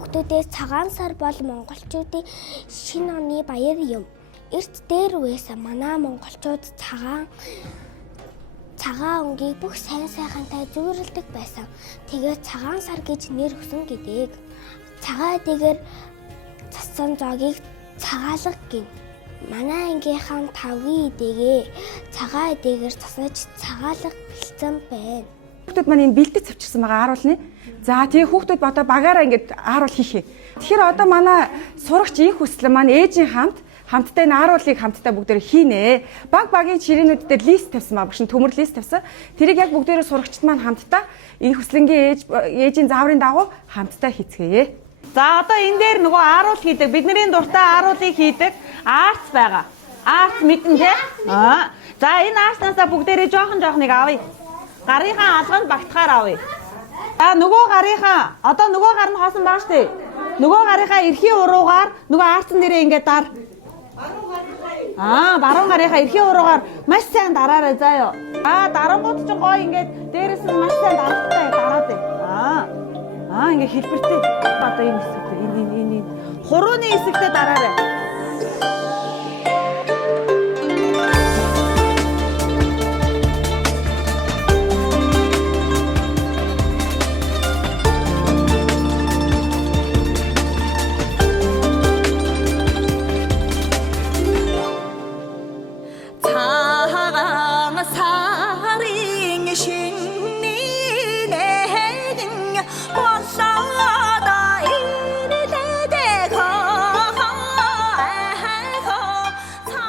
хүүхдүүдээ цагаан сар бол монголчуудын шинэ оны баяр юм. Эрт дээр үеэс манай монголчууд цагаан өнгийг бүх сайн сайхантай зүйрлдэг байсан. Тэгээд цагаан сар гэж нэр өгсөн гэдэг. Цагаан эдэгээр цасан зоогийг цагаалга гин. Манай ангийнхан тавгийн эдэгээ цагаан эдэгээр цасаж цагаалга бэлдсэн байна. Хүүхдүүд маань энэ бэлдэж авчирсан байгаа ааруулны. За тэгээ хүүхдүүд одоо багаараа ингэж ааруул хийхээ. Тэгэхээр одоо манай сурагч их хүслэн маань ээжийн хамттай энэ ааруулыг хамттай бүгдээр хийнэ. Багийн ширээнүүд дээр лист тавьсан ба багш нь төмөр лист тавьсан. Тэрийг яг бүгдээр сурагчд маань хамтдаа энэ хүслэнгийн ээжийн зааврын дагуу хамтдаа хийцгээе. За одоо энэ дээр нөгөө ааруул хийдэг, бидний дуртай ааруулыг хийдэг арц байгаа. Арц мэдэн тий? За энэ арцнаасаа бүгдээрээ жоохныг авъя. Гарынхаа алганд багтахаар авъя. За нөгөө гарынхаа одоо нөгөө гар нь хоосон баа штэ. Нөгөө гарынхаа эрхийн уруугаар нөгөө арцсан дээрээ ингээд дар. Баруун гарынхаа эрхийн уруугаар маш сайн дараарай заа ёо. Дарангууд ч гоё ингээд дээрээс нь маш сайн дарахтай дараад бай. Ингээ хэлбэртэй. Одоо энэ хэсэгтэй энэ хурууны хэсэгтээ дараарай.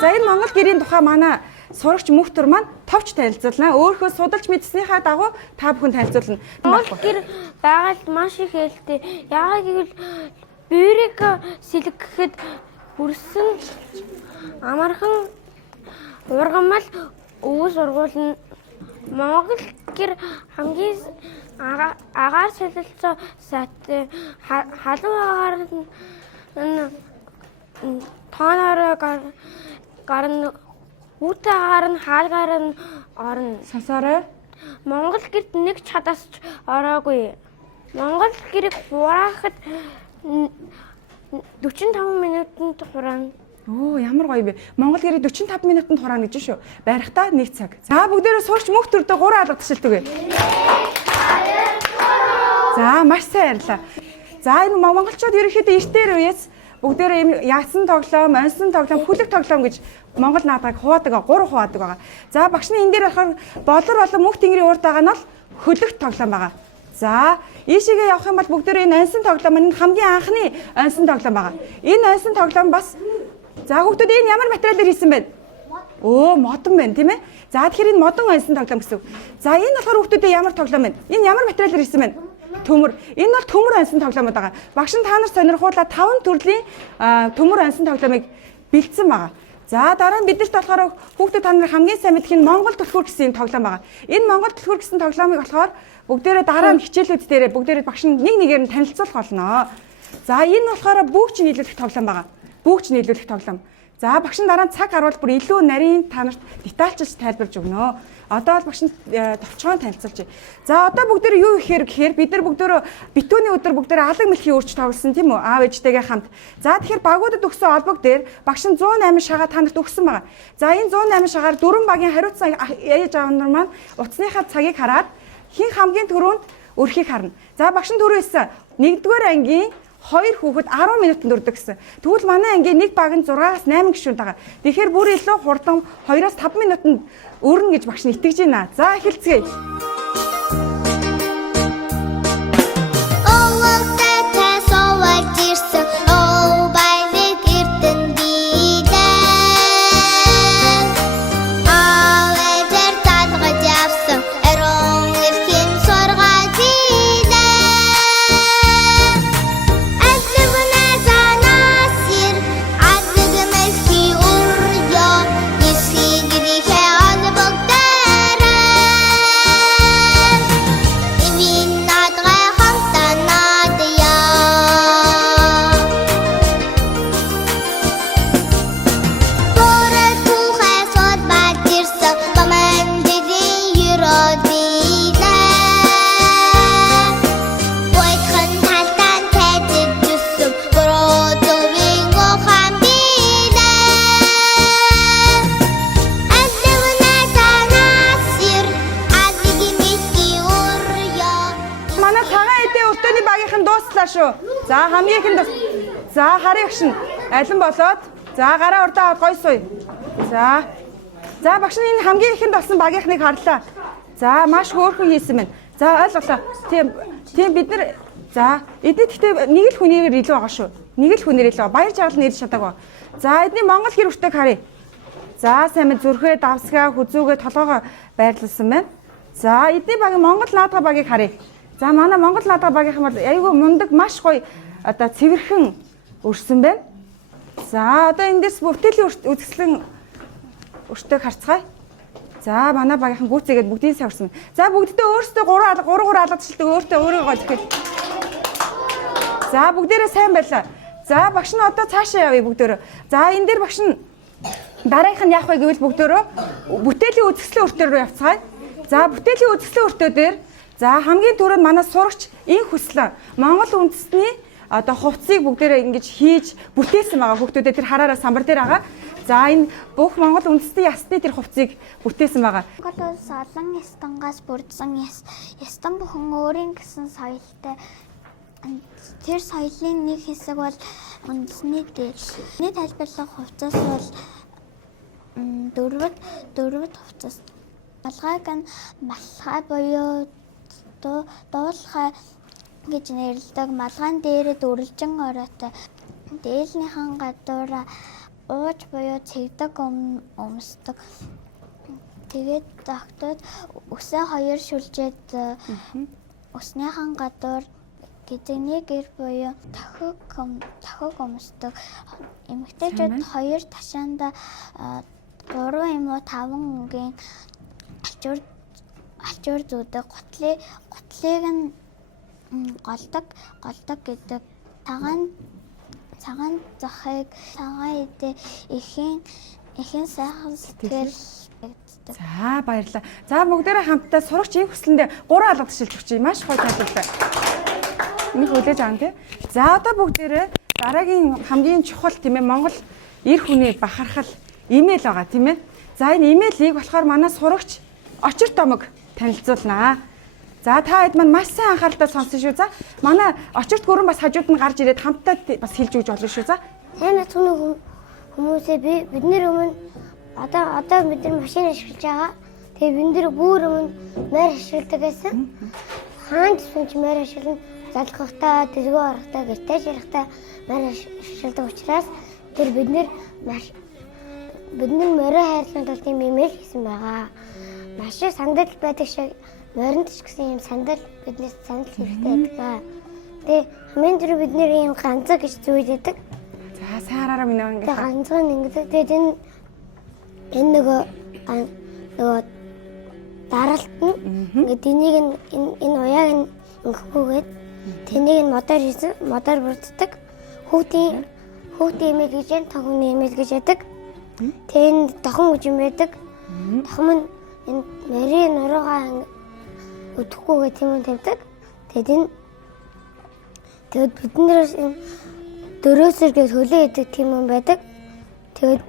За энэ Монгол гэрийн тухай манай сурагч мөхтөр маань товч танилцуулна. Өөрийнхөө судалж мэдснийхаа дагуу та бүхэн танилцуулна. Монгол гэр байгальд маш их ээлтэй. Яагаад гэвэл бирик сэлгэхэд хүрсэн амархан ургамал өвөө сургууль нь Монгол гэр хамгийн агаар солилцоо сайтай халуун агаар нь тооноор гарна үүтэй агаар нь хаалгаар нь орно. Сонсоорой. Монгол гэрд нэг чадаас ороогүй. Монгол гэрийг хураахад 45 минутанд хураана. Ямар гоё бэ. Монгол гэрийг 45 минутанд хураана гэж шүү. Барихтаа 1 цаг. За бүгдээрээ сурч мөхтөрдөө 3 алга ташилтгөө. За маш сайн ярьлаа. За энэ монголчууд ерөнхийдөө эртээр үеэс бүгдээрээ ийм яасан тоглоом, онсон тоглоом, хүлэг тоглоом гэж Монгол наадгыг хуваадаг, 3 хуваадаг байгаа. За багш нь энэ дээр болохоор болор болон мөнх тэнгэрийн урд байгаа нь бол хөлөгт тоглоом байгаа. За ийшээгээ явах юм бол бүгдээрээ энэ онсон тоглоом нь хамгийн анхны онсон тоглоом байгаа. Энэ онсон тоглоом бас за хүүхдүүд энэ ямар материалаар хийсэн бэ? Модон байна тийм ээ. За тэгэхээр энэ модон онсон тоглоом гэсэн үг. За энэ болохоор хүүхдүүдээ ямар тоглоом вэ? Энэ ямар материалаар хийсэн бэ? Төмөр. Энэ бол төмөр онсон тоглоомод байгаа. Багш нь та нар сонирхуулаад 5 төрлийн төмөр онсон тоглоомыг бэлдсэн байгаа. За дараа нь бидэрт болохоор хүүхдүүд та нар хамгийн сайн мэдэх нь Монгол түлхүүр гэсэн тоглоом байгаа. Энэ Монгол түлхүүр гэсэн тоглоомыг болохоор бүгдээрээ дараа нь хичээлүүд дээрээ бүгдээрээ багш нь нэг нэгээр нь танилцуулах болно. За энэ болохоор бүгч нийлүүлэх тоглоом байгаа. Бүгч нийлүүлэх тоглоом. За багш нь дараа нь цаг гарвал бүр илүү нарийн та нарт детальчилж тайлбарж өгнө. Одоо бол багш нь товчхон танилцуулж. За одоо бүгдээр юу гэхээр бид нар бүгдөө битүүний өдөр бүгдээр алаг мэлхийн өөрч тоглосон тийм үү? Аав ээжтэйгээ хамт. За тэгэхээр багуудад өгсөн олбог дээр багш нь 108 шагаа та нарт өгсөн байгаа. За энэ 108 шагаар 4 багийн хариуцсан ээж аав нар маань утасныхаа цагийг хараад хин хамгийн түрүүнд өрхийг харна. За багш нь түрүүсэн 1-р ангийн 2 хүүхэд 10 минутанд өрдөг гэсэн. Тэгвэл манай ангийн нэг баг нь 6-аас 8 гишүүнд байгаа. Тэгэхээр бүр илүү хурдан 2-аас 5 минутанд өрнө гэж багш нь итгэж байна. За эхэлцгээе. манай цагаан эдийн өртөөний багийнхан дууслаа шүү. За хамгийн ихэнд за харъя багш нь алин болоод за гараа урдаа гой суй. За. За багш нь энэ хамгийн ихэнд болсон багийнхныг харлаа. За маш хөөрхөн хийсэн байна. За ойлголоо. Тийм бид нар за эдийн гэхдээ нэг л хүнийгээр илүү байгаа шүү. Нэг л хүнээр илүү. Баяр жаргал нэрж чадаагүй. За эдний Монгол гэр өртөөг харъя. За сайн мэд зүрхээ, давсгаа, хүзүүгээ толгоогоо байрлуулсан байна. За эдний багийн Монгол наадга багийг харъя. За манай Монгол наадга багийнхан бол айгүй мундаг, маш гоё одоо цэвэрхэн өрсөн байна. За одоо эндээс бүтээлийн үзэсгэлэн өртөөг харцгаая. За манай багийнхан гүцээгээд бүгдийг сайн өрсөн. За бүгддээ өөрсдөө 3 алгадчихлаа өөртөө өөрийгөө тэгэхээр. За бүгдээрээ сайн байлаа. За багш нь одоо цаашаа явъя бүгдөө. За энэ дээр багш нь дараагийнх нь яах вэ гэвэл бүгдөө бүтээлийн үзэсгэлэн өртөө рүү явцгаая. За бүтээлийн үзэсгэлэн өртөө дээр за хамгийн түрүүнд манай сурагч энэ хүслээ Монгол үндэстний одоо хувцсыг бүгдээрээ ингэж хийж бүтээсэн байгаа хүүхдүүдэд тэр хараараа самбар дээр байгаа. За энэ бүх Монгол үндэстний ясны тэр хувцсыг бүтээсэн байгаа. Монгол улс олон ястангаас бүрдсэн ястан бүхэн өөрийн гэсэн соёлтой. Тэр соёлын нэг хэсэг бол үндэсний дээр. Нэг тайлбарлах хувцас бол дөрвөд хувцас. Малгайг нь малхай буюу дуулахай гэж нэрлэдэг. Малгайн дээр дүрлжин ороотой. Дээлнийхэн гадуура ууж буюу цэгдэг өмсдөг. Тэгээд доктод өсөө хоёр шүлжээд өснийхэн гадуур гэзэгний гэр буюу тохиг өмсдөг. Эмэгтэйчүүд 2 ташаанда 3 юм уу 5 өнгийн алчуур зүүдэг. Гутлыг нь голдог гэдэг. Цагаан захыг цагаан идэ ихэн сайхан сэтгэл. За баярлалаа. За бүгдээрээ хамтдаа сурагч ийм хүслэндээ 3 алгад шилж өгч юм. Маш гоё тайлбарлаа. Нэг хүлээж аан тий. За одоо бүгдээрээ дараагийн хамгийн чухал тийм ээ Монгол эр хүний бахархал имэйл байгаа тийм ээ. За энэ имэйлийг болохоор манай сурагч очир томог танилцуулнаа. За та хэд маань маш сайн анхааралтай сонсон шүү. За манай очирт гүрэн бас хажууд нь гарч ирээд хамтдаа бас хэлж өгч болно шүү. За. Сайн мэцгэн хүмүүсээ бидний өмнө одоо бид нар машин ашиглаж байгаа. Тэгээ бид нар бүр өмнө маар ашигладаг гэсэн. Хаан гэсэн ч маар ашиглана. Залхахтаа, дэлгөө орохтаа, гэртээ жарахтаа маар ашигладаг учраас тэр бид нар морой хайрлуулт бол тийм имэйл хийсэн байгаа. Маш их сандал байдаг шиг моринд ч гэсэн юм сандал биднээс сандал хэрэгтэй байдаг. Тэгээ хамгийн түрүү бид нэр юм ганцаа гэж зүйлдэг. За сайн хараараа минь ингэ. Тэгээ ганцаа ингэдэг. Тэгээ энэ нөгөө даралт нь ингээд энийг энэ уяаг нь ингэхгүйгээд тэнийг нь модоор бүрддэг. Хүүхдийн имэйл гэж энэ тохны имэйл гэж яддаг. Тэгээ энэ тохон үжим байдаг. Тохон нь энэ мэри нуруугаа өдөхгүй тийм юм тавьдаг. Тэгээд бид нэрээс энэ дөрөөсөр гэж хөлөө идэг тийм юм байдаг. Тэгээд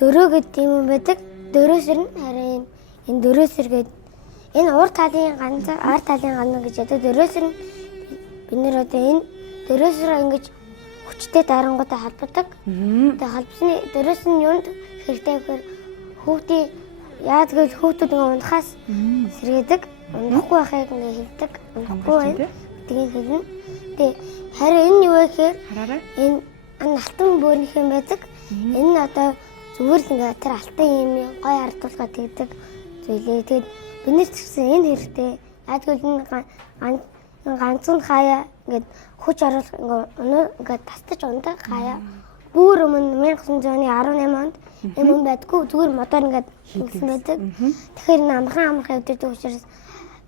дөрөө гэдэг тийм юм байдаг. Дөрөөсөр нь харин энэ дөрөөсөр гэдэг энэ уур талын ганцаар ар талын ганц гэж яддаг. Дөрөөсөр нь бид нэр одоо энэ дөрөөсөр ингэж хүчтэй дарангуудаа халбадаг. Тэгээд халбсны дөрөөс нь юунд хэрэгтэй гэхээр хүүхдийн яад гэж хүүхдүүд ингээ унахаас сэргээдэг. Унахгүй байхыг ингээ хэлдэг. Унахгүй байх. Тэгээ хэлнэ. Тэгээ харин энэ юу вэ гэхээр энэ алтан бөөрнөх юм байдаг. Энэ нь одоо зүгээр л ингээ тэр алтан юм гой ардуулгаад тэгдэг зүйлээ. Тэгээд бид нар ч гэсэн энэ хэрэгтэй. Яад гэж энэ ганцхан хаяа ингээд хүч оруулах ингээд тастаж ундаг хаяа. Бүр өмнө 1918 онд юм байдгүй зүгээр модоор ингээд хийсэн байдаг. Тэгэхээр энэ амархан явдаг учраас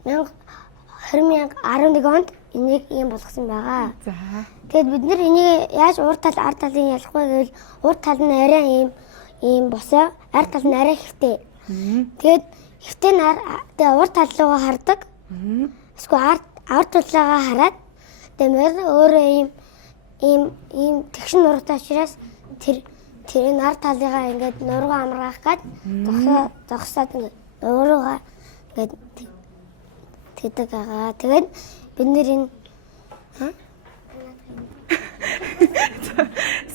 2011 онд энийг юм болгосон байгаа. За. Тэгэд бид нар энийг яаж уур тал ар талын ялах вэ гэвэл уур тал нь арай ийм босоо, ар тал нь арай хэвтэй. Тэгэд хэвтэй нь тэгээ уур тал руугаа хардаг. Эсвэл ард талаагаа хараад тэгээ өөрөө ийм тэгшин нуруутай учраас тэр энэ ард талыгаа ингээд нуруугаа амраах гээд зогсоод ингээд нуруугаа ингээд тэгдэг байгаа. Тэгээд бид нэрийн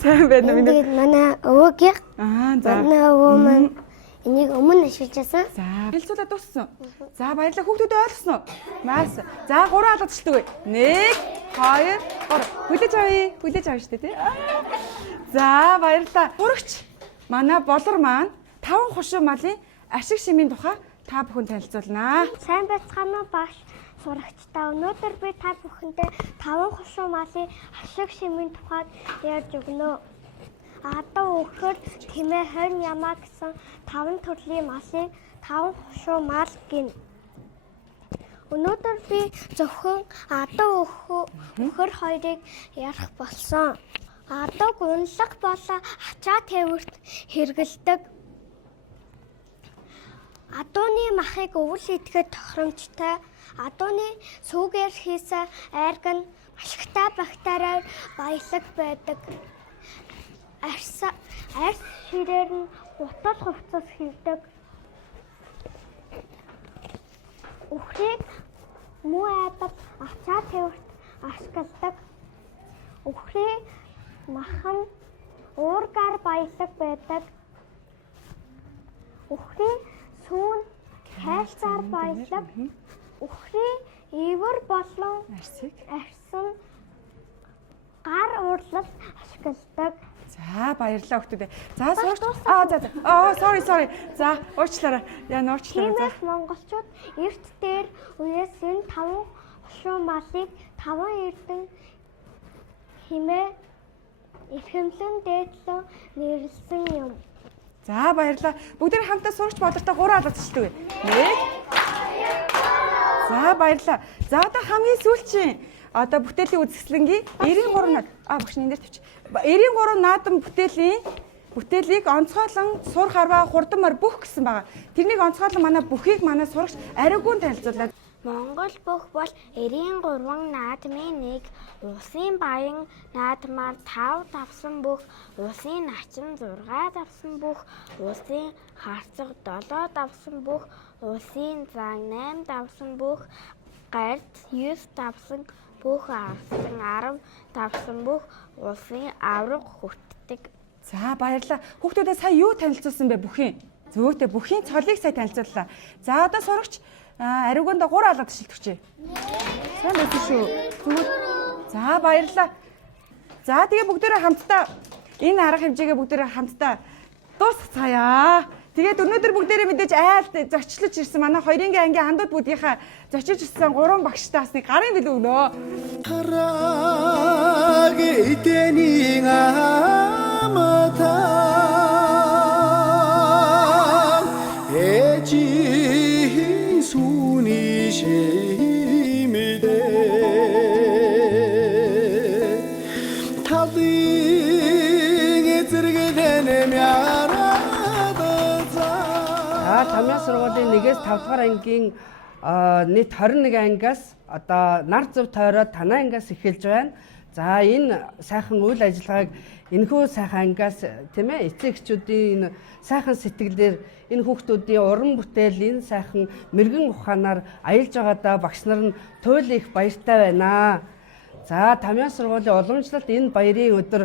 Сайн байна уу? тэгээд манай өвөгийн За. манай өвөө маань энийг өмнө ашиглажсэн. За. Хэлцүүлээ дууссан. За баярлалаа хүүхдүүд ойлгосноо. Маас. За 3 алгадчихдаг бай. 1 2 3. Хүлээж авъя. Хүлээж авъя шүү дээ тий. За баярлалаа. Сурагч манай болор маань 5 хушуу малын ашиг шимийн тухай та бүхэн танилцуулнаа. Сайн байцгаана уу багш сурагчдаа. Өнөөдөр би та бүхэндээ 5 хушуу малын ашиг шимийн тухайд ярьж өгнө. Адуу өгөхөр тэмээ хорин ямаа гэсэн 5 төрлийн малын 5 хушуу мал гин. Өнөөдөр би зөвхөн адуу өгөхөр хоёрыг ярих болсон. Адууг унлах болоо ачаа тээвэрт хэрэгэлдэг. Адууны махыг өвөл идэхэд тохиромжтой. Адууны сүүгээр хийсэн айраг нь ашигтай бактериар баялаг байдаг. Арьс ширээр нь гутал хувцас хийдэг. Үхрийг муу айдад ачаа тээвэрт ашигладаг. Үхрийн мах нь уургаар баялаг байдаг. Үхрийн сүүн кальциар баялаг. Үхрийн ивэр болон арьс нь гар уурлалд ашигладаг. За баярлалаа хүүхдүүд. За сурагч. Sorry. За уучлаарай. Яа нуурчлаа. Тиймээс монголчууд эрт дээр үеэс энэ 5 хушуу малыг 5 эрдэн химээ эрхэмлэн дээдлэн нэрлсэн юм. За баярлалаа. Бүгдээ хамтаа сурагч болортой 3 алгадчихдаг бай. 1 За баярлалаа. За одоо хамгийн сүүлчийн одоо бүтээлийн үзэсгэлэнгийн 93 наад багш энэ дээр тавьчих. 93 наадам бүтээлийг онцгойлон сур харваа хурдан мар бүх гэсэн байгаа. Тэрнийг онцгойлон манай бүхийг манай сурагч ариугүйн танилцуулаад. Монгол бүх бол 93 наадмын нэг, улсын баян наадмаар 5 давсан бүх, улсын начин 6 давсан бүх, улсын харцаг 7 давсан бүх, улсын зан 8 давсан бүх, гард 9 давсан бүх, арсан 10 давсан бүх, улсын авраг хүртдэг. За баярлалаа. Хүүхдүүдээ сая юу танилцуулсан бэ бүхийн? Зөөгтэй бүхийн цолыг сая танилцууллаа. За одоо сурагч ариугонд 3 алгад шилтгчээ. Сайн байна шүү. За баярлалаа. За тэгээ бүгдээрээ хамтдаа энэ арга хэмжээгээ бүгдээрээ хамтдаа дуусгацгаая. Тэгээд өнөөдөр бүгдээрээ мэдээж айлд зочлож ирсэн манай 2-ын ангийн андууд бүдгийнхаа зочиж ирсэн 3 багштаас нэг гарын бил өгнө. Хараг эдэний амата эжи сүни шимэдэ талын эзэргэлэн мяра. Тамяа сургуулийн 1-5 дугаар ангийн нийт 21 ангиас одоо нар зөв тойроод танаа ангиас эхэлж байна. За энэ сайхан үйл ажиллагааг энэхүү сайхан ангиас тийм ээ эцэгчүүдийн энэ сайхан сэтгэлээр энэ хүүхдүүдийн уран бүтээл энэ сайхан мэрэгэн ухаанаар аялж байгаадаа багш нар нь туйл их баяртай байна. За Тамяа сургуулийн уламжлалт энэ баярын өдөр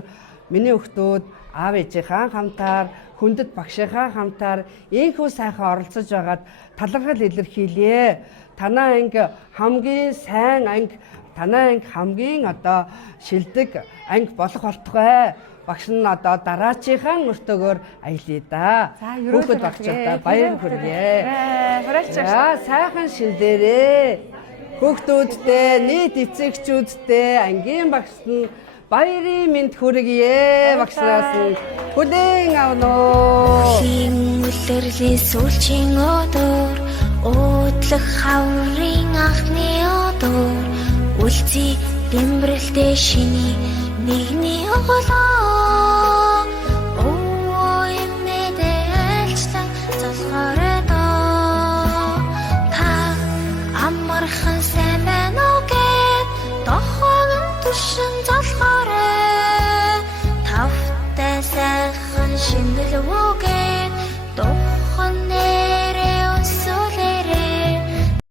миний хүүхдүүд аав ээжийнхээ хамтаар хүндэт багшийнхаа хамтаар ийхүү сайхан оролцож байгаад талархал илэрхийлье. Танаа анги хамгийн сайн анги, танаа анги хамгийн одоо шилдэг анги болох болтугай. Багш нь одоо дараачийнхаа өртөөгөр аялье да. Хүүхэд багчуудаа баяр хүргэе. За сайхан шилдээрээ. Хүүхдүүдтэй, нийт эцэгчүүдтэй, ангийн багш нь баярын мэнд хүргэе. Багшраас нь хүлээн авна уу. Үлэрлийн сүүлчийн өдөр, уудлах хаврын анхны өдөр, үлций бэмбрэлтэй шиний нэгний оголоо. Оо эмээдээ альчлан залхаарай доо. Та амархан сайн байна уу гэд дохоог нь түшин залхаарай. Тавтай сайхан шинэлвүүгээ